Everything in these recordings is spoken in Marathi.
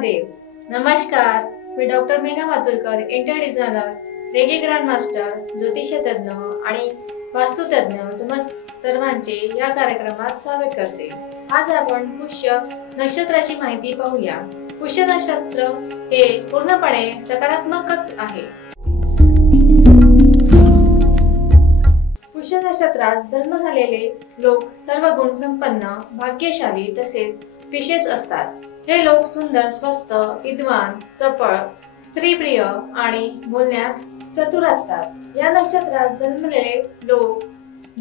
महादेव. नमस्कार, मी doctor Megha Maturkar, interior designer, reiki grand master, ज्योतिष तज्ञ आणि वास्तुतज्ञ तुम्हा सर्वांचे या कार्यक्रमात स्वागत करते. आज आपण पुष्य नक्षत्राची माहिती पाहूया. पुष्य नक्षत्र हे पूर्णपणे सकारात्मकच आहे. पुष्य नक्षत्रात जन्म झालेले लोक सर्व गुणसंपन्न, भाग्यशाली तसेच विशेष असतात. हे लोक सुंदर, स्वस्थ, विद्वान, चपळ, स्त्रीप्रिय आणि बोलण्यात चतुर असतात. या नक्षत्रात जन्मलेले लोक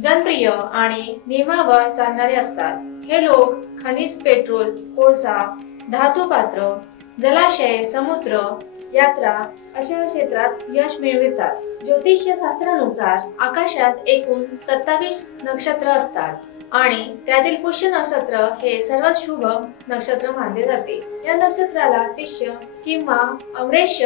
जनप्रिय आणि नियमावर चालणारे असतात. हे लोक खनिज, पेट्रोल, कोळसा, धातू पात्र, जलाशय, समुद्र, यात्रा अशा क्षेत्रात यश मिळवितात. ज्योतिष शास्त्रानुसार आकाशात एकूण 27 नक्षत्र असतात आणि त्यातील पुष्य नक्षत्र हे सर्वात शुभ नक्षत्र मानले जाते. या नक्षत्राला तिष्य किंवा अमरेश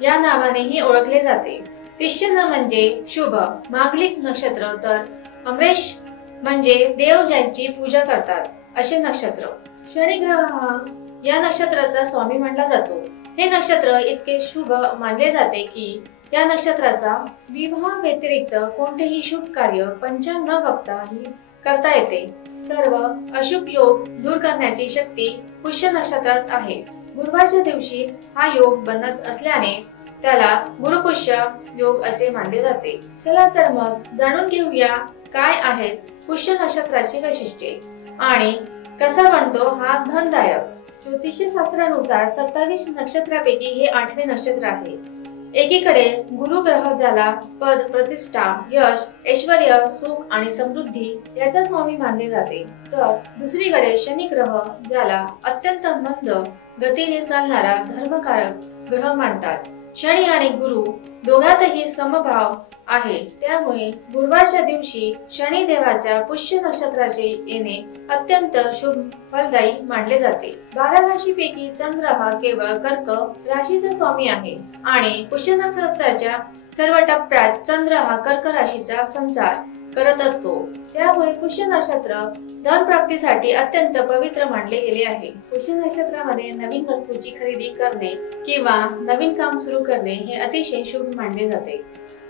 या नावानेही ओळखले जाते. तिष्य म्हणजे शुभ मांगलिक नक्षत्र, तर अमरेश म्हणजे देव ज्यांची पूजा करतात असे नक्षत्र. शनी ग्रह हा या नक्षत्राचा स्वामी मानला जातो. हे नक्षत्र इतके शुभ मानले जाते की या नक्षत्राचा विवाह व्यतिरिक्त कोणतेही शुभ कार्य पंचांग न बघताही करता येते. सर्व अशुभ योग दूर करण्याची शक्ती पुष्य नक्षत्रात आहे. गुरुवारच्या दिवशी हा योग बनत असल्याने त्याला गुरुपुष्य योग असे मानले जाते. चला तर मग जाणून घेऊया काय आहेत पुष्य नक्षत्राची वैशिष्ट्ये आणि कसा बनतो हा धनदायक. ज्योतिष शास्त्रानुसार 27 नक्षत्रापैकी हे 8वे नक्षत्र आहे. एकीकडे गुरु ग्रह ज्याला पद, प्रतिष्ठा, यश, ऐश्वर्य, सुख आणि समृद्धी याचा स्वामी मानले जाते, तर दुसरीकडे शनी ग्रह ज्याला अत्यंत मंद गतीने चालणारा धर्मकारक ग्रह मानतात. शनी आणि गुरु दोघातही समभाव आहे. त्यामुळे गुरुवारच्या दिवशी शनी देवाच्या पुष्य नक्षत्राचे येणे अत्यंत शुभ फलदायी मानले जाते. 12 राशीपैकी चंद्र हा केवळ कर्क राशीचा स्वामी आहे आणि पुष्य नक्षत्राच्या सर्व टप्प्यात चंद्र हा कर्क राशीचा संचार करत असतो. त्यामुळे पुष्य नक्षत्र धन प्राप्तीसाठी अत्यंत पवित्र मानले गेले आहे. पुष्य नक्षत्रामध्ये नवीन वस्तूची खरेदी करणे किंवा नवीन काम सुरू करणे हे अतिशय शुभ मानले जाते.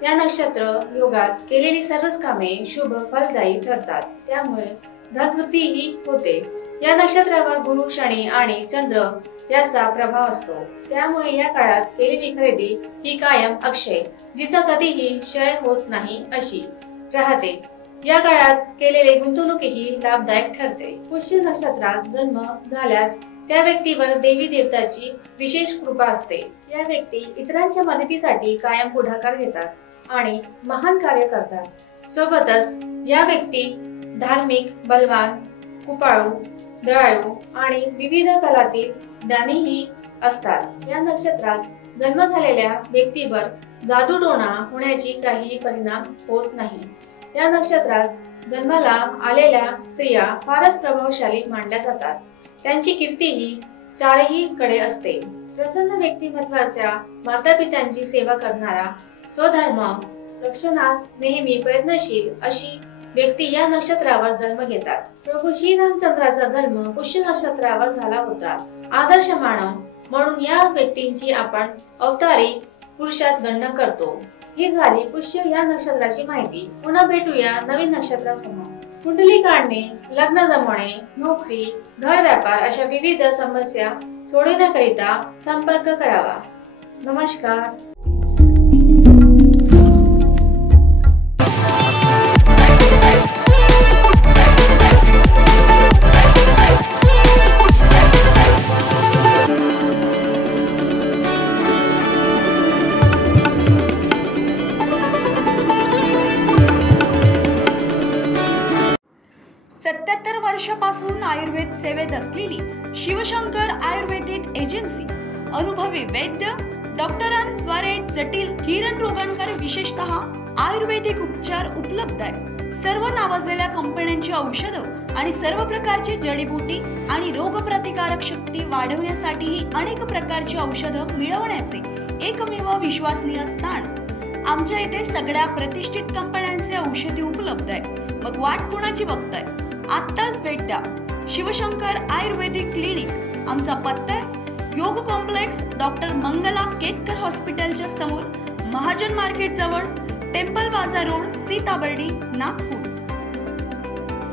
या नक्षत्र योगात केलेली सर्वच कामे शुभ फलदायी ठरतात. त्यामुळे धनवृद्धीही होते. या नक्षत्रावर गुरु, शनी आणि चंद्र याचा प्रभाव असतो. त्यामुळे या काळात केलेली खरेदी ही कायम अक्षय, जिचा कधीही क्षय होत नाही अशी राहते. या काळात केलेले गुंतवणूकही लाभदायक ठरते. पुष्य नक्षत्रात जन्म झाल्यास त्या व्यक्तीवर देवी देवताची विशेष कृपा असते. या व्यक्ती इतरांच्या मदतीसाठी कायम पुढाकार घेतात आणि महान कार्य करतात. सोबतच या व्यक्ती धार्मिक, बलवान, कुपाळू, दयाळू आणि विविध कलातील ज्ञानीही असतात. या नक्षत्रात जन्म झालेल्या व्यक्तीवर जादूटोणा होण्याची काही परिणाम होत नाही. या नक्षत्रात जन्माला आलेल्या स्त्रिया फारच प्रभावशाली मानल्या जातात. त्यांची कीर्ती ही चारही कडे असते. प्रसन्न व्यक्तिमत्वाच्या, मातापित्यांची सेवा करणारा, स्वधर्म रक्षणास नेहमी प्रयत्नशील अशी व्यक्ती या नक्षत्रावर जन्म घेतात. प्रभू श्रीरामचंद्राचा जन्म पुष्य नक्षत्रावर झाला होता. आदर्श मानव म्हणून या व्यक्तींची आपण अवतारी पुरुषात गणना करतो. ही झाली पुष्य या नक्षत्राची माहिती. पुन्हा भेटूया नवीन नक्षत्रासह. कुंडली काढणे, लग्न जमवणे, नोकरी, घर, व्यापार अशा विविध समस्या सोडवण्याकरिता संपर्क करावा. नमस्कार. वर्षापासून आयुर्वेद सेवेत असलेली शिवशंकर आयुर्वेदिक एजन्सी अनुभवी वैद्य डॉक्टरांद्वारे जटिल हिरण रोगांवर विशेषतः आयुर्वेदिक उपचार उपलब्ध आहे. सर्व नावाजलेल्या कंपन्यांची औषधं आणि सर्व प्रकारची जडीबुटी आणि रोगप्रतिकारक शक्ती वाढवण्यासाठी अनेक प्रकारची औषधं मिळवण्याचे एकमेव विश्वसनीय स्थान. आमच्या इथे सगळ्या प्रतिष्ठित कंपन्यांचे औषधी उपलब्ध आहे. मग वाट कोणाची बघताय? आत्ताच भेट द्या. शिवशंकर आयुर्वेदिक क्लिनिक. आमचा पत्ता योग कॉम्प्लेक्स डॉक्टर मंगला केतकर हॉस्पिटलच्या समोर, महाजन मार्केट जवळ, टेम्पल बाजार रोड, सीताबर्डी, नागपूर.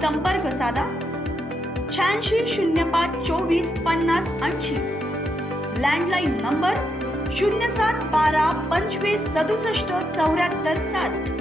संपर्क साधा 8605245080. Landline number 0712256774 7.